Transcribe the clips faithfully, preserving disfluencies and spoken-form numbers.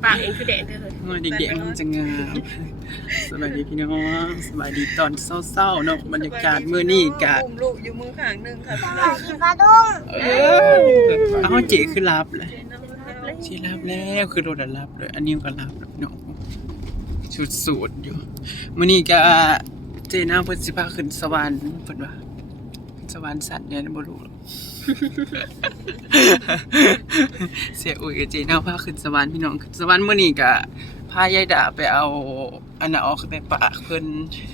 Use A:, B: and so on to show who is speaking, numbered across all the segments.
A: ปากเองคือแดงเลย
B: มาเด็กๆมันจะงามสวัสดีพี่น้องสวัสดีตอนเศร้าๆเนาะบรรยากาศมื้อนี้กะ
C: อุ้มลูกอยู่มือข้างหนึ่งค่ะ
D: สวัสดีป้าดุ้ง
B: เออเอาเจ๋คือรับเลยชีรับแล้วคือโดนรับเลยอันนี้ก็รับเนาะชุดสูตรอยู่มื้อนี้กะเจนางเพิ่นสิพาขึ้นสวรรค์เพิ่นว่าสวรรค์สัตว์เนี่ยบ่รู้เสียอุ้ยกับเจนางพาขึ้นสวรรค์พี่น้องขึ้นสวรรค์มื้อนี้กะพายายดาไปเอาอันน่ะออกไปปากเพิ่น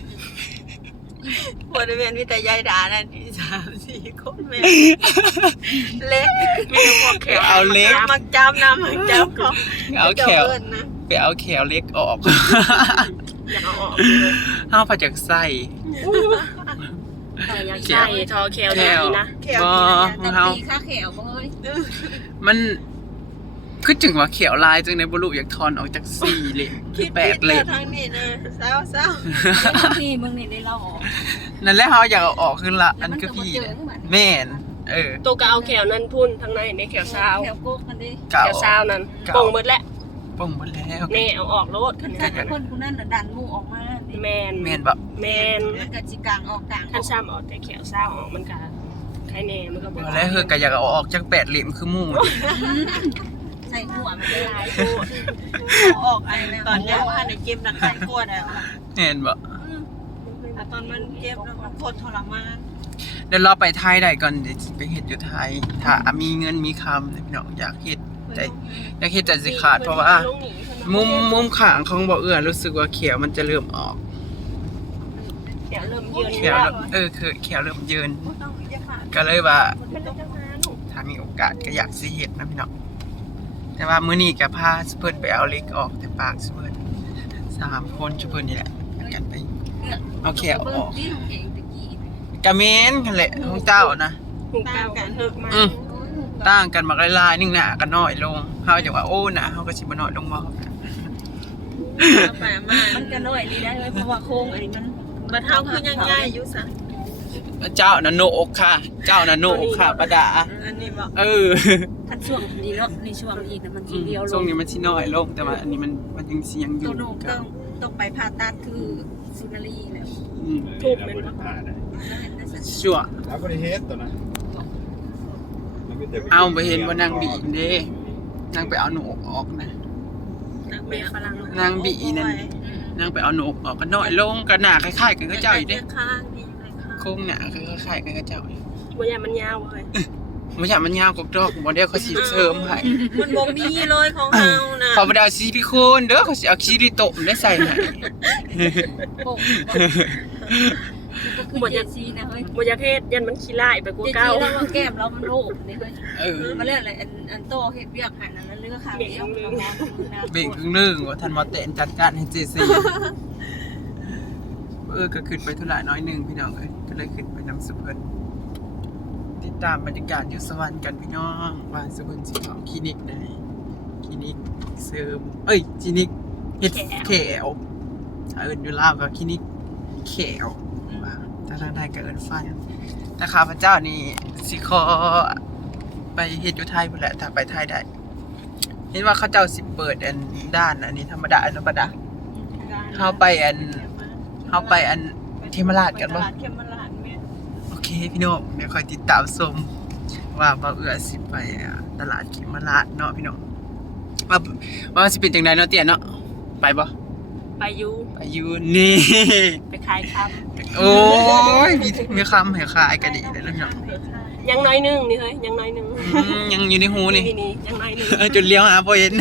C: บริเวณวิทยาดานั่นที่สามสี่คนแม่เล็กไม่ต้องบอกแขว
B: เอาเล็ก
C: มักจำนะมักจำเขา
B: เอาแขว
C: นะ
B: ไปเอาแขวเล็กออก
C: อยากเอาออก
B: เอาพาจากไส้
A: แต่ยังใส่ทอแคลดีนะ
C: แขว
B: บ่
C: ดีนะ
B: เฮา
D: ตีข้าแขวบ่เฮ้ย
B: มันคือถึงว่าเขียวลายจังในบ่รู้อยากถอนออกจากสี่เล่มคือแปดเล่ม
C: ทางนี้นะเศร้าเศร้า
D: พี่มึงนี่ได้เล่าออก
B: นั่นแหละเฮาอยากเอาออกขึ้นละอันคือพี่แม่นเออ
A: ตัวก็เอาแขวนั้นพุ่นทางในในแขวเช้า
D: แขวโกกกันดิ
B: เก่า
A: แขวเช้านั้นปงหมดแล้ว
B: ป้องหมดแล้ว
A: แน่เอาออกโลด
D: คันสั่นคนผู้นั้นน่ะดันหมู่ออกมา
A: แมน
B: แม่นบ่
A: แมน
D: มันก็สิกลางออกกลาง
A: ท่านซ้ำเอาแต่แขวเช้าออกมันก็ใครแน่มันก็บ่
B: แล้วเฮอก็อยากเอาออกจากแปดเล่มคือหมู่
D: ใส่หัวมันได้หลาย
C: ออกไอ้ตอนนี้ว่าในเกมนักไข่กวดอ่ะ
B: แม่นบ่
C: ตอนมันเกมแล้วมันโคตรทรมาน
B: เดี๋ยวเราไปไทยได้ก่อนเดี๋ยวสิไปเฮ็ดอยู่ไทยถ้ามีเงินมีคำพี่น้องอยากเฮ็ดแต่อยากเฮ็ดแต่สิขาดเพราะว่ามุมมุมข้างของบ่เอื้อรู้สึกว่าเขียวมันจะเริ่มออก
A: แขวเริ่มเยือน
B: เขียว
A: แล้ว
B: เออคือเขียวเริ่มยืน
C: ต้องอย่าขาด
B: ก็เลยว่า
A: มันต้องมาลูก
B: ถ้ามีโอกาสก็อยากสิเฮ็ดนะพี่น้องแต่ว่ามื้อนี้ก็พาสเพิ่นไปเอาเล็กออกแต่ปากสเพิ่นสามคนชุเพิ่นนี่แหละกันไปเอาแขวออก
D: ที่ของเองตะกี้
B: กะเมนนั่นแหละของเจ้านะ
A: หูเก่ากันเฮิกมา
B: อืมต่างกันมากหลายๆนึงหน้าก็น้อยลงเฮาจังว่าโอ้หน้าเฮาก็สิบ่น้อยลงบ่
C: ไปมา
D: มันก็น้อยนี่ได้เลยเพราะว่าโค้งอันนี้มัน
C: บัดเท้าคือยังง่ายอยู่ซะ
B: เจ้าน่ะโนอกค่ะ เจ้าน่ะโนอกค่ะประดา
C: อันนี้บอก
B: เออ
D: คันช่วงนี้เนาะในช่วงนี้นะมันทีเดียวล
B: ช่วง
D: ง
B: นี้มันสิน้อยลงแต่ว่าอันนี้มันมันยังสิยังอ
D: ตั
B: ยู่
D: วโนกต้องต้องไปผ่าตัดคือซินารีแล้ว
B: อืม
A: ถูกเป็น
B: ชั่ว
E: แล้วก็ได้เฮ็ดตัวนะ
B: เอาไปเห็นว่านางบีเด้นางไปเอาหนูออกนะ
C: นักเบฝรั่ง
B: นางบีนั่นนางไปเอาหนูออกก็น้อยลงก็หน้าคล้ายๆกันก็เจ้าอยู่เด้
C: ข้างนี่ข้าง
B: โครงหน้าคล้ายๆกันก็เจ้าอยู่
A: บ่ยามันยาวเลย
B: บ่ใช่มันยาวกว่าดอกบ่ได้เขาสิเสริมให้
C: มันบ่มีเลยของเฮานะ
B: เขาบ่ได้เอาซิลิโคนเด้อเขาสิเอาซิลิโตมได้ใส่ให้
D: โป่งก็คือเจซีนะเฮ้ย
A: บ่อยากเฮ็ดยันมันขี้ร้ายไปกว่า
D: เจซี
A: เก่า
D: แล้วว่าแก้มเรามันโรคนี่เฮ้ย
B: เออ
D: มาเรื่องอะไรอันอันโตเฮ็ดเวียกหันนั้นเรื่องข่าวเดียวเรามองคือนะ
B: เบ่งครึ่งหนึงว่าท่านหมอเตนจัดการให้เจซีเออก็ขึ้นไปธุระน้อยหนึงพี่น้องเอ้ยก็เลยขึ้นไปนำสุเพิ่นติดตามบรรยากาศอยู่สวรรค์กันพี่น้องว่าสุเพิ่นสิเข้าคลินิกได้คลินิกเสริมเอ้ยคลินิกเฮ็ดแขวถ้าเอิ้นอยู่ลาวก็คลินิกแขวว่าถ้าทางไทยก็เอิ้นฟันแต่ข้าพเจ้านี่สิขอไปเฮ็ดอยู่ไทยพุ่นแหละถ้าไปไทยได้ เห็นว่าเขาเจ้าสิเปิดอันด้านอันนี้ธรรมดาอันธรรมดาเฮาไปอันเฮาไปอันเทมราชกันบ่
C: ตลาดเขมราชแม่
B: โอเคพี่น้องเดี๋ยวคอยติดตามชมว่าบ่าวเอื้อสิไปอ่าตลาดเขมราชเนาะพี่น้องว่าว่าสิเป็นจังไดเนาะเตี้ยเนาะไปบ่
A: ไปอยู่
B: ไปอยู่นี่
A: ไปขายค
B: โอ้ยมีมีคำให้ขายก็ดีเลยนะพี่น้อง
A: ำยังน้อยหนึงนี่เฮ้ยยังน้อยหนึง
B: อืมยังอยู่ในหูนี่
A: นี่ยังน้อยหนึง
B: เออจนเลี้ยวหาบ่เห็น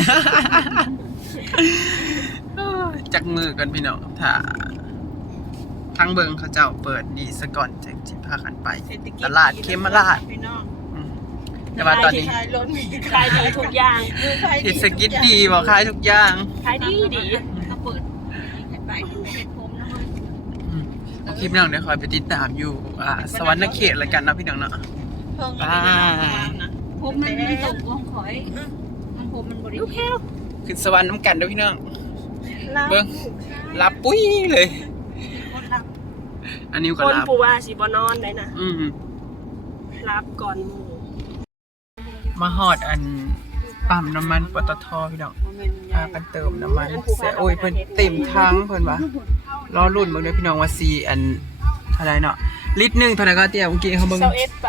B: จักมือกันพี่น้องถ้าทั้งเบิงเขาเจ้าเปิดดีซะก่อนจังสิพากันไป ตลาดเขมราช
C: พี่น้อง
B: อืมแต่ว่าตอนนี้
C: ขายรถมี
A: ขายดีทุกอย่าง
B: เศรษฐกิจดีบ่ขายทุกอย่าง
A: ขายดีดี
D: เขาเปิดไปเฮ็ดผมนะเฮ้ย
B: อืมโอเคพี่น้องเดี๋ยวคอยไปติดตามอยู่อ่าสวรรค์เขตแล้วกันเนาะพี่น้องเนาะ
C: เพิ่ง
B: อ่า
D: ผมมันมันตกวงข่อยมันผมมันบริ
A: ลูก
D: เว
A: แก้
D: ณ
A: ว
B: ขึ้นสวรรค์น้ำกันเด้อพี่น้องเบิ่งรับปุ้ยเลย
D: คนรับ
B: อันนี้
A: ค
B: ก็
A: น
B: รับ
A: ปูว่าสิบ่นอนได้นะ
B: อืม
A: รับก่อนหมู่
B: มาฮอดอันปปั๊มน้ำมันปตทพี่น้องพากันเติมน้ำมันเสียโอ้ยเพิ่นเต็มทั้งเพิ่นว่ารอรุ่นเบิ่งเด้อพี่น้องว่าซีอันเท่าไหร่เนาะลิตรหนึงเท่าไหร่ก็เตี้ยเมื่อกี้เขาเบิ่ง
A: เซาเอ็ดไป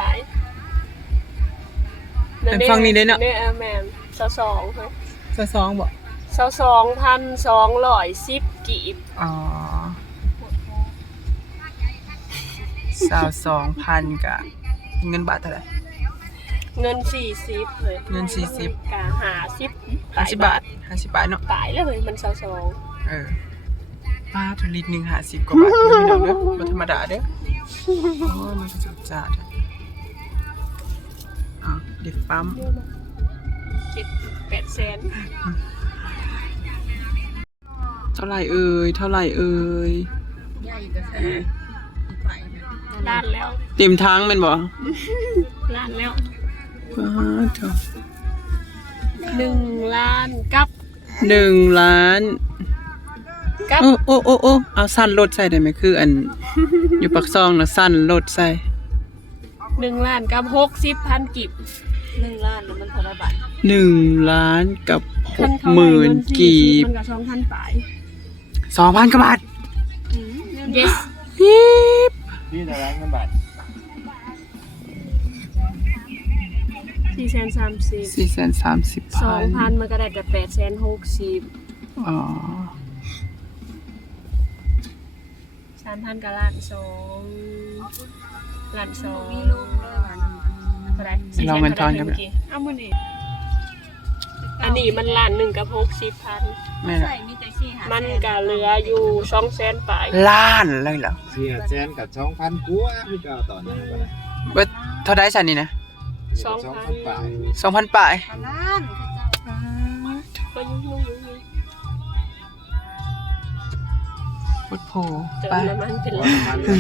B: เป็นฟังนี่เด้เนาะ
A: เนี่ยแม่นเซาสองค่ะ
B: ซะสองบ่
A: เซาสองพันสองร้อยสิบกีบ
B: อ๋อสาวสองพันกะเงินบาทเท่าไหร่
A: เงินสี่สิบเลย
B: เงินสี่สิบ
A: กะหาสิบ
B: ห้าสิบบาทห้าสิบบาทเนาะ
A: ตายเลยมันเซาสอง
B: เออป้าทุลิตรหนึ่งห้าสิบกว่าบาทเด้อพี่น้องเด้อบ่ธรรมดาเด้อโอ้ยมันก็สุดจัดอะอ่ะเด็กปั๊ม
A: เจ็ดแปดแสน
B: เท่าไหร่เอ่ยเท่าไหร่เอ่ย
D: ใหญ่ก็ใส่ไป
A: ล้านแล้ว
B: เต็มทั้งแม่นบ่
A: ล้านแล้ว
B: ป้าเจ้า
A: หนึ่งล้านกับ
B: หนึ่งล้าน
A: กับ
B: โอ้โอ้โอ้โอ้เอาสั้นรถใส่ได้ไหมคืออัน อยู่ปักซองนะสั้นรถใส่
A: หนึ่งล้านกับหกสิบพันกีบ
D: หนึ่งล้านแล้วมันเท่าไหร่บาท
B: หนึ่งล้านกับห
A: คัน
B: ก
A: เท่า
B: ห
A: ไหร่
B: มื่น
A: เงิสี่
B: กี
A: สิ
B: บ
A: มันก็สองพันปลาย
B: สองพันกว่าบาท
A: yes
B: ปี๊บ
E: พี่จะร้านเงินบาท
A: สี่แสนสามสิบ
B: สี่แสนสามสิบ
A: ส
B: พั
A: อง
B: น
A: พันมันก็ได้แต่แปดแสนหกสิบ
B: อ๋อ
A: สามพันกับล้านสองล้านสองเท่าไหร่สี่แสนเท่าไหร่เมื่อกี้เอามือนี่อันนี้มันล้านหนึ่งกับหกสิบพัน
B: แม่
D: ใส่
B: น่ะ
D: มีแต่สี่หา
A: มันก็เหลืออยู่สองแสนปลาย
B: ล้านเลยเหรอ
E: เสียแสนกับสองพันกัวพี่ก็เอาต่อหนึ่งก็ได้
B: เบิดเท่าได้ฉันนี่นะ
A: สอง
E: สอง
A: พั
E: พั
A: น
E: นบาท
B: สองพันปลาย
D: ล้านเขาเจ้า
A: ก็ยุ่งยุ่งยุ่งยุ่ง
B: พุทโพ
A: เติม
B: ไป
A: น้ำมันเป็น
E: สอ
A: ล้าง
E: พัน
A: น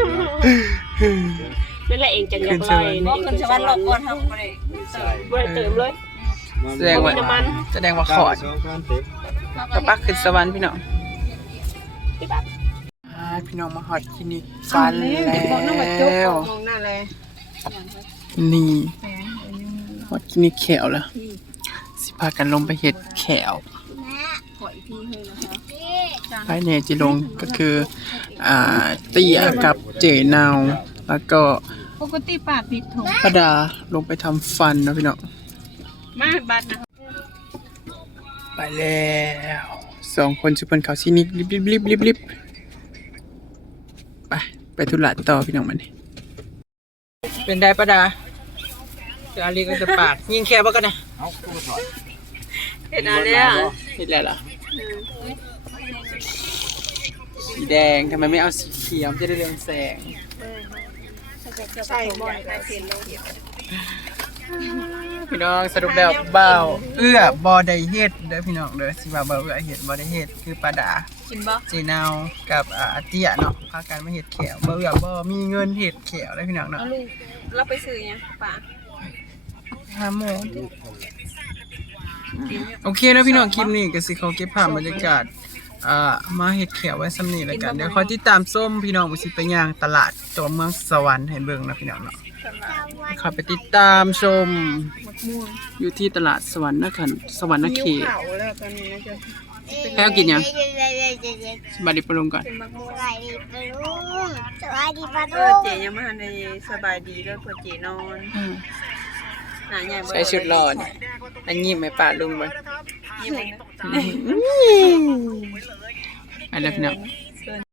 A: นั่นแหละเองจังอยากไล่
D: บ่ขึ้นสวรรค์รอบก่อนเฮาบ่ได้
E: ใช่
A: บ่ได้เติมเลย
B: แสดงว่า
A: น้ำมัน
B: แสดงว่าขอด
E: สองพันเต็ม
B: กับปักขึ้นสวรรค์พี่น้อง
A: ที่บ้าน
B: อ่าพี่น้องมาฮอดคลินิกฟันแล้ว
C: มองหน้าเลย
B: นี่ฮอดคลินิกแขวแล้วสิพากันลงไปเฮ็ดแขว
D: ขออีกทีให้นะคะ
B: ภายในจิลงก็คืออ่าเตี้ยกับเจนาวแล้วก็
D: ปกติปากผิดถุง
B: พระดาลงไปทำฟันเนาะพี่น้อง
A: มาบัตรนะ
B: ไปแล้วสองคนชุเพิ่นเขาชินิกรีบรีบรีบรีบรีบไปไปธุระต่อพี่น้องมันนี่เป็นได้ปะดาเดี๋ยวอาลีก็จะปากยิงแค่บ่กันนะ
E: เอาตู้ถอด
A: เห็นอะไรอ่ะ
B: เห็นแล้วล่ะสีแดงทำไมไม่เอาสีเขียวจะได้เรืองแสง
A: ใช่บ่อยหลายเซนเลย
B: พี่น้องสรุปแล้วเบ้าเอื้อบอไดเฮ็ดเด้อพี่น้องเด้อสิว่าเบ้าเอื้อเฮ็ดบอไดเฮ็ดคือปลาดา
D: กินบ่
B: เจนาวกับอ่าเตี้ยเนาะพากันมาเฮ็ดแขวเบ้าเอื้อบ่มีเงินเฮ็ดแขวเลยพี่น้องเนาะ
D: เอาลูกเราไปซื้อหยังป่า
B: หาหมูโอเคแล้วพี่น้องคลิปนี้ก็สิเขาเก็บภาพบรรยากาศอ่ามาเฮ็ดแขวไว้สำนี้แล้วกันเดี๋ยวขอติดตามส้มพี่น้องบ่สิไปย่างตลาดตัวเมืองสวรรค์ให้เบิ่งนะพี่น้องเนาะขอไปติดตามชมอยู่ที่ตลาดสวรรค์นครสวรรค์นเขต
C: เผาแล้วตอนนี้นะจ๊ะ
B: ให้เขากินยังสบายดีปะลุงก่อน
F: สวัสดีปะลุงสวัสดีปะ
C: เอ
F: ลุ
C: อง เจยังมาในสบายดีด้วยพอเจนอนหนาใหญ่
B: ใส่ชุดรอดอันยิ้มให้ป้าลุงไว้
C: ยิ้มเลย
B: ไปแล้วพี่น้อง